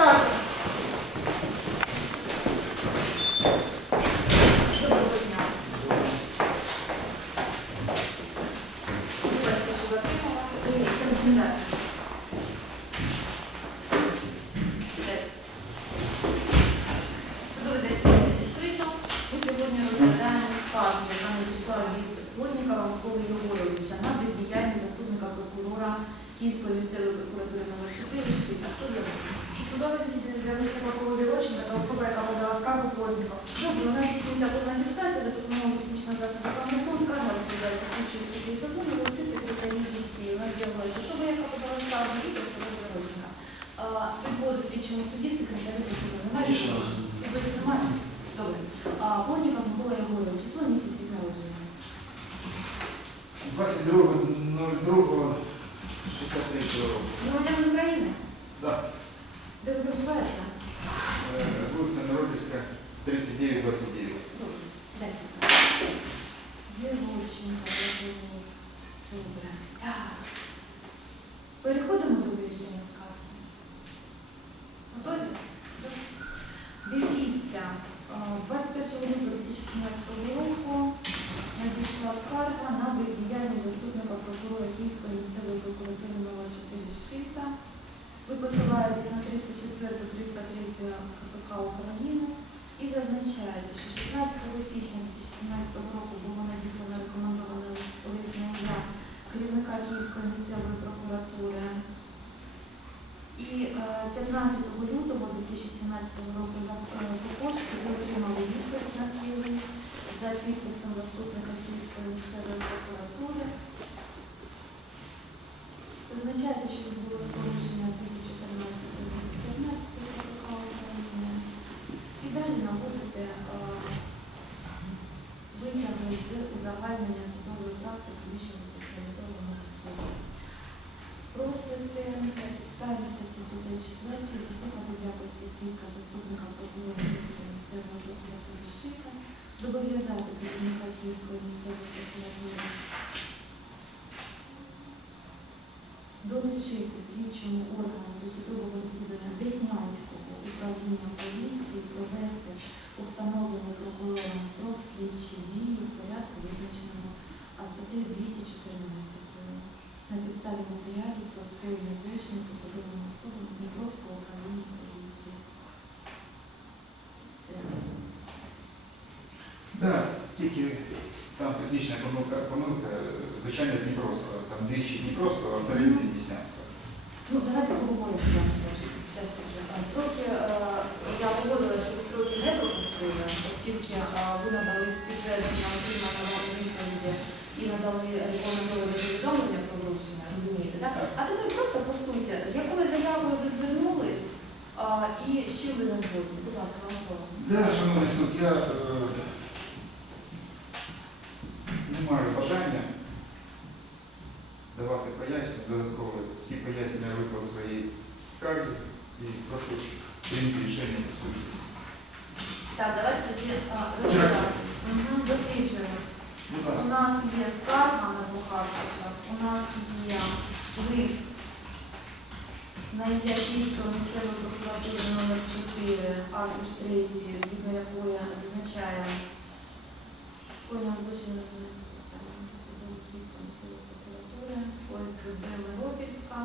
скарги. Доброго з'явився прокурор Білоченка та особа, яка подала скаргу плотника. Добре, у нас здійснюється повна фіксація за допомогою технічного засобу камерфон. Скарга розповідається слідчою суддєю Сазону, виписати секретарі дійсні. У нас з'явилася особа, яка подала скаргу, і прокурор Білоченка. Відводу слідчому судді секретарі суду немає. Рішення суду. Відводів немає? Добре. А, Плотніков Микола Єгорович, число місяць від народження. 22.02.63 року. Громадянин України? Да. Де ви проживаєте? Е, Вулиця Народівська, 3929. Добре. Сідайте. Єгорченко, Добре. Так. Переходимо до вирішення скарги. Готові? Дивіться, е, 21 лютого 2017 року надійшла скарга на бездіяльність заступника прокурора Київської місцевої прокуратури номер 4 Шита. Ви посилаєтесь на 304-303 КПК України і зазначаєте, що 16 січня 2017 року було надіслано рекомендоване лист на керівника Київської місцевої прокуратури. І е, 15 лютого 2017 року е, по пошті ви отримали відповідь на свій за підписом заступника Київської місцевої прокуратури. Зазначаєте, що відбулось порушення 2014-2015 КПК України. І далі наводите е, витяги з узагальнення судової практики Вищого спеціалізованого суду. Просите на підставі статті 104 заслухати в якості свідка заступника прокурора міністерства прокуратури Шика, зобов'язати керівника Київської місцевої прокуратури доручити слідчому органу досудового розслідування Деснянського управління поліції провести у встановлений прокурором строк слідчі дії в порядку визначеному а статтею 214 на підставі матеріалів про скоєння злочину посадовими особами Дніпровського управління поліції. Все. Да, тільки там технічна помилка, помилка, звичайно, Дніпровського. Там двічі Дніпровського, а середини Діснянського. Ну, давайте поговоримо все ж таки. Строки, е, я погодила, що ви строки не пропустили, оскільки е, ви надали підтвердження отримання вам відповіді і надали рекомендоване повідомлення про вручення, розумієте, так? А тепер просто по суті, з якою заявою ви звернулись і з чим ви не згодні? Будь ласка, вам слово. Да, шановний суд, я е, не маю бажання давати пояснення додатково. Ці пояснення я виклав в своїй скаргі і прошу прийняти рішення по суді. Так, давайте тоді розглядати. Досліджуємось. У нас є скарга на Бухаркаша, у нас є лист на ім'я Київської місцевої прокуратури номер 4, аркуш 3, згідно якої зазначає скоєння злочину Київської місцевої прокуратури, ОСБ Миропільська.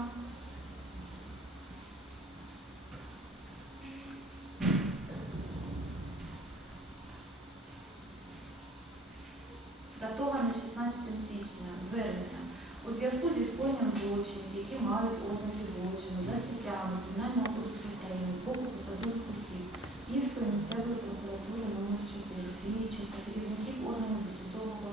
датоване 16 січня звернення у зв'язку зі скоєнням злочинів, які мають ознаки злочину за статтями Кримінального кодексу України з боку посадових осіб Київської місцевої прокуратури номер 4 слідчих та керівників органів досудового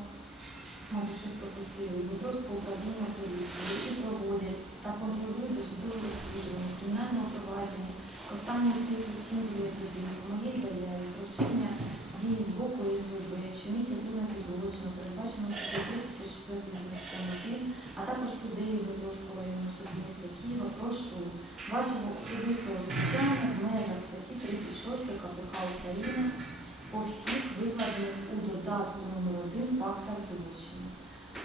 мабуть, щось пропустили, Дніпровського управління поліції, які проводять та контролюють досудове розслідування кримінального провадження останні цифри 7 в моїй заяві про вчинення дії з боку СВБ, що містять ознаки злочину, передбачено статтю 34 закону а також суддею Дмитровського районного суду міста Києва, прошу вашого особистого втручання в межах статті 36 КПК України по всіх викладених у додатку номер 1 фактах злочину.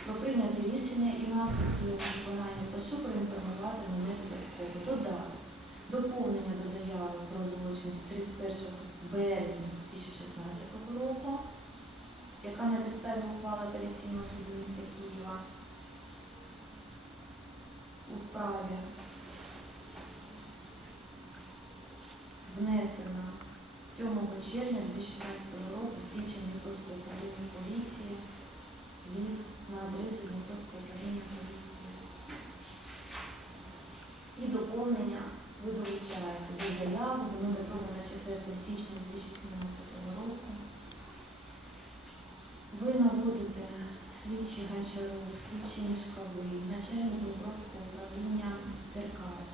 Про прийняте рішення і наслідки виконання прошу проінформувати мене додатково. Додаток. Доповнення до заяви внесена 7 червня 2016 року слідчим Дніпровського управління поліції від на адресу Дніпровського управління поліції. І доповнення ви долучаєте до заяви, воно датовано 4 січня 2017 року. Ви наводите слідчий Гончарук, слідчий Мішковий, начальник Дніпровського управління Деркач.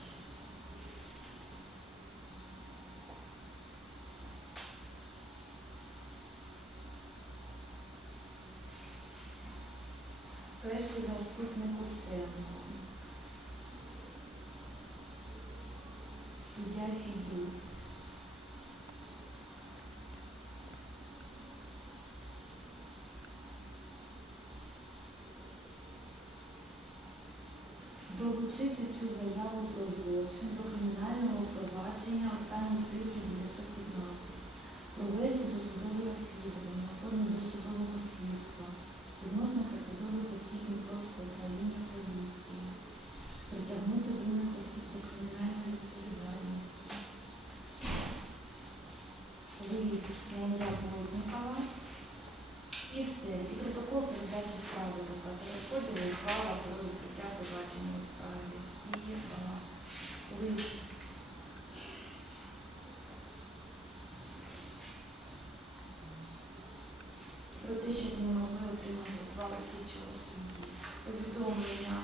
Перший заступник Усенко. Суддя Фідюк. Долучити цю заяву про злочин до кримінального провадження останні цифри 915. Провести досудове розслідування у формі досудового слідства відносно посадових осіб Дніпровського управління поліції. Притягнути винних осіб до кримінальної відповідальності. Виїзд на ім'я Плотникова. І все. І протокол передачі справи така розподілу і права про відкриття провадження у справі. І а, лист. Про те, що ми могли отримати право слідчого судді. Повідомлення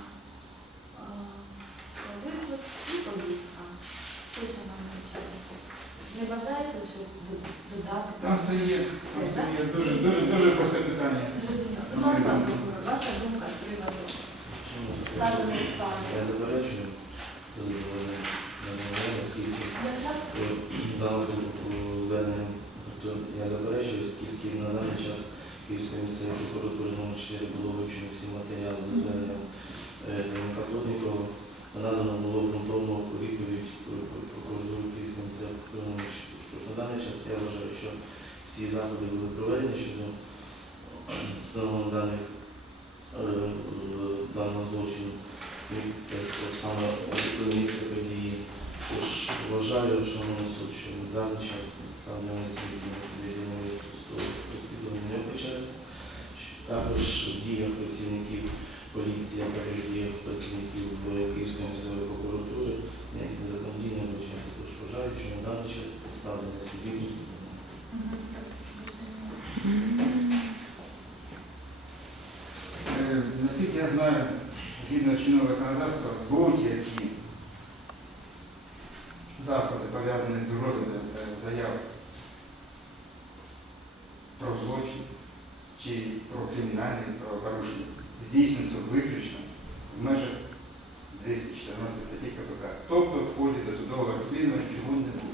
а, про виклик і повістка. Все, шановні учасники. Не бажаєте щось до- додати? Там все є, там все є дуже, дуже, дуже просте питання. Зрозуміло. Будь ласка, прокурор, ваша думка з приводу вказаної справи. Я заперечую звернення. Тобто я заперечую, оскільки на даний час Київської місцевої прокуратури номер 4 було вивчено всі матеріали за зверненням е, Плотнікова. Надано було ґрунтовну відповідь прокуратури Київської місцевої прокуратури номер 4. Тож на даний час я вважаю, що всі заходи були проведені саме місце події. Тож вважаю, шановний суд, що на даний час ставлення свідків на свідчення розслідування не вбачається. Також в діях працівників поліції, а також в діях працівників Київської місцевої прокуратури ніяких незаконних дій не вбачається. Тож вважаю, що на даний час ставлення свідків Мгм, так, зрозуміло. Е, Наскільки я знаю, згідно чинного законодавства, будь-які заходи, пов'язані з розглядом е, заяв про злочин чи про кримінальне правопорушення, здійснюються виключно в межах 214 статті КПК. Тобто в ході досудового розслідування чого не було.